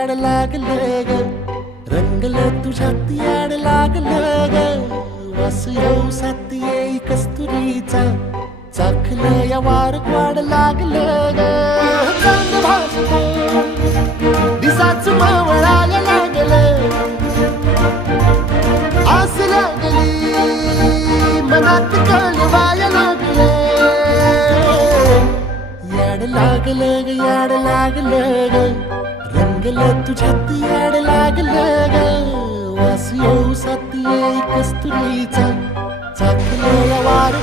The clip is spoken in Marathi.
याड लागलं ग, रंगलं तुझ्यात याड लागलं ग. वास येऊ साथ येई कस्तुरीचा, चाखलं या वार वाड लागलं ग. चांद भासलं दिसाच मावळायला लागलं, आस लागली मनात कळवायला लागलं. याड लागलं ग, याड लागलं ग, रंगलं तुझ्यात याड लागलं ग. वास येऊ साथ येई कस्तुरीचा, चाखलं या वार